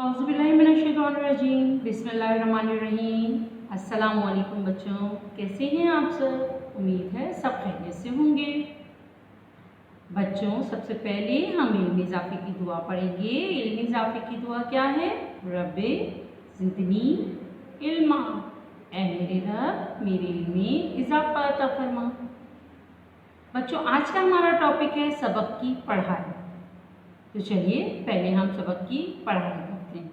औज़ुबिल्लाहिमिनश्शैतानिर्रजीम बिस्मिल्लाहिर्रहमानिर्रहीम। अस्सलामु अलैकुम बच्चों, कैसे हैं आप सब? उम्मीद है सब खैरियत से होंगे। बच्चों, सबसे पहले हम इल्म इज़ाफ़े की दुआ पढ़ेंगे। इल्म इज़ाफ़े की दुआ क्या है? रब्बे ज़िदनी इल्मा, ऐ मेरे रब मेरे इल्म में इज़ाफ़ा अता फरमा। बच्चों, आज का हमारा टॉपिक है सबक की पढ़ाई। तो चलिए पहले हम सबक की पढ़ाई करते हैं।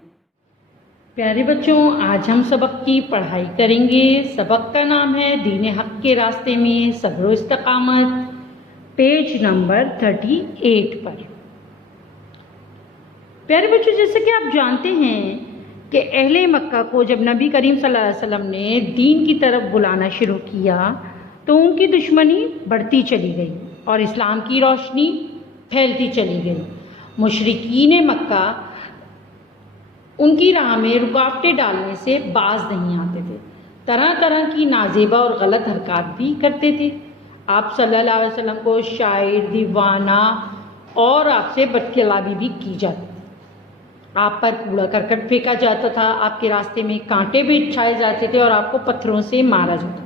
प्यारे बच्चों, आज हम सबक की पढ़ाई करेंगे। सबक का नाम है दीन हक के रास्ते में सब्र व इस्तिक़ामत, पेज नंबर 38 पर। प्यारे बच्चों, जैसे कि आप जानते हैं कि अहले मक्का को जब नबी करीम सल्लल्लाहु अलैहि वसल्लम ने दीन की तरफ बुलाना शुरू किया तो उनकी दुश्मनी बढ़ती चली गई और इस्लाम की रोशनी फैलती चली गई। मुशरिकीन मक्का उनकी राह में रुकावटें डालने से बाज नहीं आते थे, तरह तरह की नाजेबा और गलत हरकत भी करते थे। आप सल्लल्लाहु अलैहि वसल्लम को शायर, दीवाना और आपसे बदकलामी भी की जाती थी। आप पर कूड़ा करकट फेंका जाता था, आपके रास्ते में कांटे भी बिछाए जाते थे और आपको पत्थरों से मारा जाता था।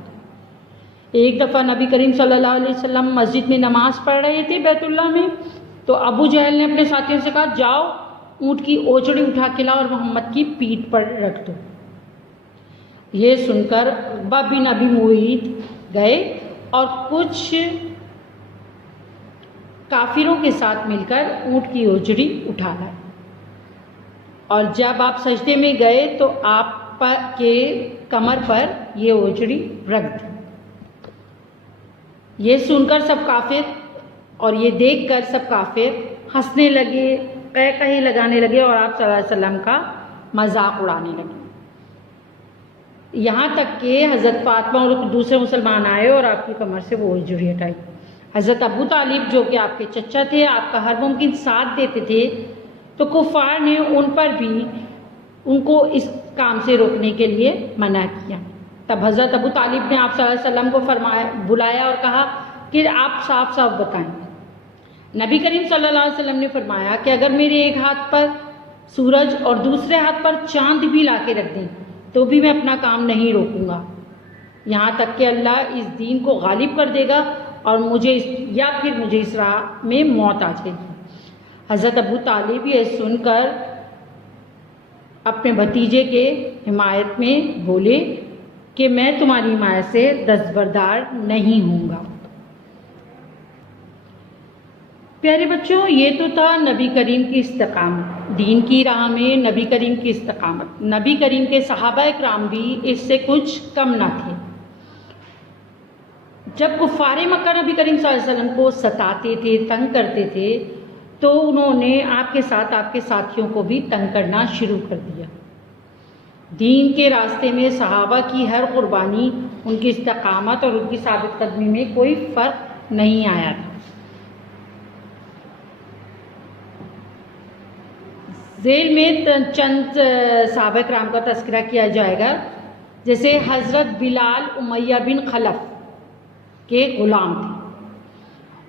एक दफ़ा नबी करीम सल्लल्लाहु अलैहि वसल्लम मस्जिद में नमाज़ पढ़ रहे थे बैतुल्लाह में, तो अबू जहल ने अपने साथियों से कहा, जाओ ऊँट की ओचड़ी उठा के लाओ और मोहम्मद की पीठ पर रख दो। ये सुनकर अक़बा बिन अबी मुईत गए और कुछ काफिरों के साथ मिलकर ऊँट की ओचड़ी उठा लाए। और जब आप सजदे में गए तो आप के कमर पर ये ओचड़ी रख दी। ये सुनकर सब काफिर और ये देखकर सब काफिर हंसने लगे, कही लगाने लगे और आप सल्लल्लाहु अलैहि वसल्लम का मजाक उड़ाने लगे। यहाँ तक कि हज़रत फातिमा और दूसरे मुसलमान आए और आपकी कमर से वो ओचड़ी हटाई। हज़रत अबू तालिब जो कि आपके चचा थे, आपका हर मुमकिन साथ देते थे, तो कुफ़ार ने उन पर भी उनको इस काम से रोकने के लिए मना किया। तब हज़रत अबू तालिब ने आप सल्लल्लाहु अलैहि वसल्लम को बुलाया और कहा कि आप साफ साफ बताएं। नबी करीम सल्लल्लाहु अलैहि वसल्लम ने फरमाया कि अगर मेरे एक हाथ पर सूरज और दूसरे हाथ पर चांद भी ला के रख दें तो भी मैं अपना काम नहीं रोकूंगा, यहाँ तक कि अल्लाह इस दीन को गालिब कर देगा और मुझे इस राह में मौत आ जाएगी। हज़रत अबू तालिब ये सुनकर अपने भतीजे के हिमायत में बोले कि मैं तुम्हारी हिमायत से दस्तबरदार नहीं होऊंगा। प्यारे बच्चों, ये तो था नबी करीम की इस्तिक़ामत, दीन की राह में नबी करीम की इस्तिक़ामत। नबी करीम के सहाबा इकराम भी इससे कुछ कम ना थे। जब कुफ़ारे मक्का नबी करीम सल्लल्लाहु अलैहि वसल्लम को सताते थे, तंग करते थे, तो उन्होंने आपके साथ आपके साथियों को भी तंग करना शुरू कर दिया। दीन के रास्ते में सहाबा की हर कुर्बानी, उनकी इस्तिक़ामत और उनकी साबित कदमी में कोई फ़र्क नहीं आया था। ज़ेल में चंद सहाबा इकराम का तज़किरा किया जाएगा, जैसे हज़रत बिलाल उमैया बिन खलफ के ग़ुलाम थे।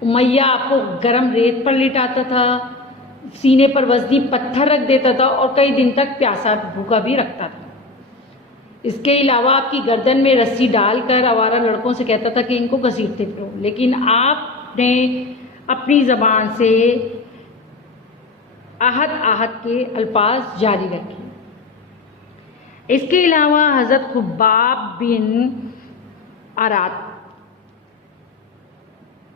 उमैया आपको गर्म रेत पर लिटाता था, सीने पर वज़नी पत्थर रख देता था और कई दिन तक प्यासा भूखा भी रखता था। इसके अलावा आपकी गर्दन में रस्सी डालकर आवारा लड़कों से कहता था कि इनको घसीटते फिरो, लेकिन आपने अपनी ज़बान से आहद के अल्फाज जारी रखे। इसके अलावा हज़रत खुब्बाब बिन अरात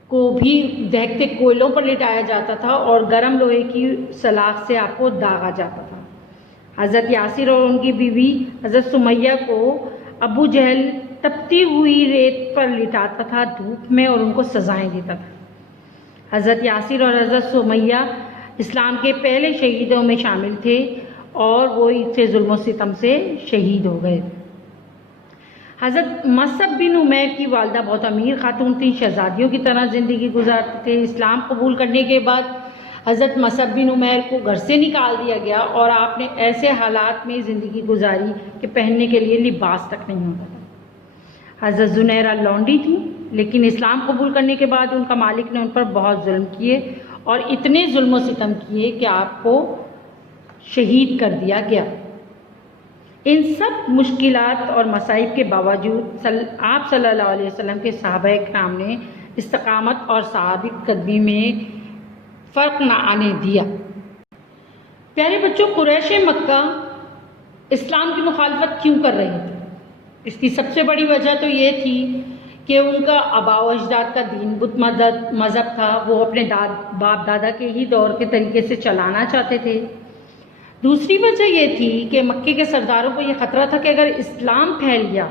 को भी दहकते कोयलों पर लिटाया जाता था और गर्म लोहे की सलाख से आपको दागा जाता था। हज़रत यासिर और उनकी बीवी हज़रत सुमैया को अबू जहल तपती हुई रेत पर लिटाता था धूप में और उनको सजाएं देता था। हज़रत यासिर और हज़रत सुमैया इस्लाम के पहले शहीदों में शामिल थे और वो इससे जुल्म और सितम से शहीद हो गए। हज़रत मसअब बिन उमैर की वालदा बहुत अमीर खातून थी, शहजादियों की तरह ज़िंदगी गुजारते थे। इस्लाम कबूल करने के बाद हज़रत मसअब बिन उमैर को घर से निकाल दिया गया और आपने ऐसे हालात में ज़िंदगी गुजारी कि पहनने के लिए लिबास तक नहीं होता था। हज़रत ज़ुनैरा लौंडी थी, लेकिन इस्लाम कबूल करने के बाद उनका मालिक ने उन पर बहुत जुल्म किए और इतने जुल्म सितम किए कि आपको शहीद कर दिया गया। इन सब मुश्किलात और मसाइब के बावजूद आप सल्लल्लाहु अलैहि वसल्लम के सहाबाए किराम ने इस्तिकामत और साबित कदमी में फ़र्क न आने दिया। प्यारे बच्चों, कुरैश मक्का इस्लाम की मुखालफत क्यों कर रही थी? इसकी सबसे बड़ी वजह तो ये थी कि उनका आबाओ अजदाद का दीन बुत मज़हब था, वो अपने बाप दादा के ही दौर के तरीके से चलाना चाहते थे। दूसरी वजह ये थी कि मक्के के सरदारों को ये ख़तरा था कि अगर इस्लाम फैल गया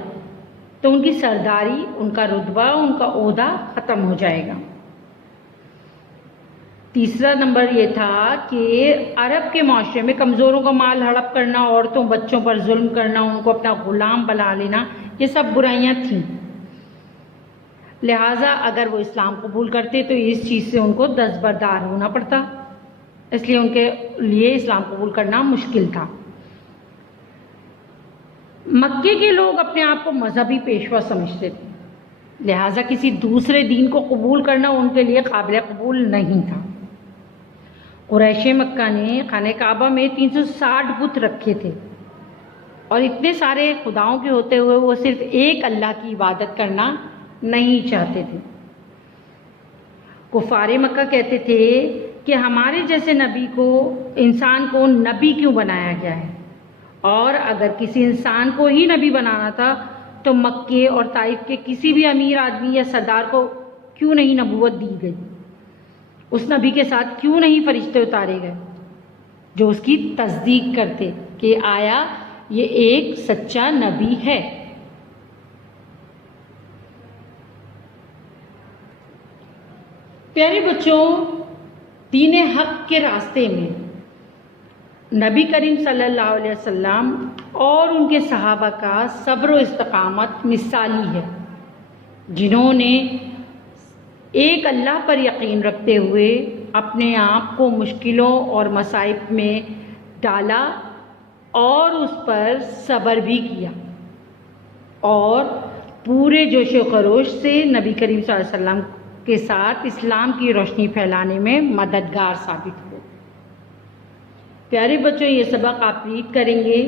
तो उनकी सरदारी, उनका रुतबा, उनका ओहदा ख़त्म हो जाएगा। तीसरा नंबर ये था कि अरब के माशरे में कमज़ोरों का माल हड़प करना, औरतों बच्चों पर जुल्म करना, उनको अपना ग़ुलाम बना लेना, ये सब बुराइयां थीं। लिहाजा अगर वो इस्लाम कबूल करते तो इस चीज़ से उनको दस्तबरदार होना पड़ता, इसलिए उनके लिए इस्लाम कबूल करना मुश्किल था। मक्के के लोग अपने आप को मजहबी पेशवा समझते थे, लिहाजा किसी दूसरे दीन को कबूल करना उनके लिए काबिल कबूल नहीं था। कुरैश मक्का ने खाने काबा में 360 बुत रखे थे और इतने सारे खुदाओं के होते हुए वो सिर्फ एक अल्लाह की इबादत करना नहीं चाहते थे। कुफारे मक्का कहते थे कि हमारे जैसे नबी को, इंसान को नबी क्यों बनाया गया है, और अगर किसी इंसान को ही नबी बनाना था तो मक्के और ताइफ के किसी भी अमीर आदमी या सरदार को क्यों नहीं नबूवत दी गई? उस नबी के साथ क्यों नहीं फरिश्ते उतारे गए जो उसकी तस्दीक करते कि आया ये एक सच्चा नबी है। प्यारे बच्चों, दीन हक के रास्ते में नबी करीम सल्लल्लाहु अलैहि वसल्लम और उनके सहाबा का सब्र व इस्तिकामत मिसाली है, जिन्होंने एक अल्लाह पर यकीन रखते हुए अपने आप को मुश्किलों और मसाइब में डाला और उस पर सब्र भी किया और पूरे जोश व खरोश से नबी करीम सल्लल्लाहु अलैहि वसल्लम के साथ इस्लाम की रोशनी फैलाने में मददगार साबित हुए। प्यारे बच्चों, ये सबक आप रीड करेंगे,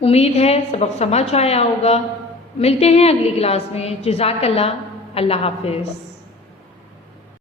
उम्मीद है सबक समझ आया होगा। मिलते हैं अगली क्लास में। जज़ाकल्लाह, अल्लाह हाफ़िज़।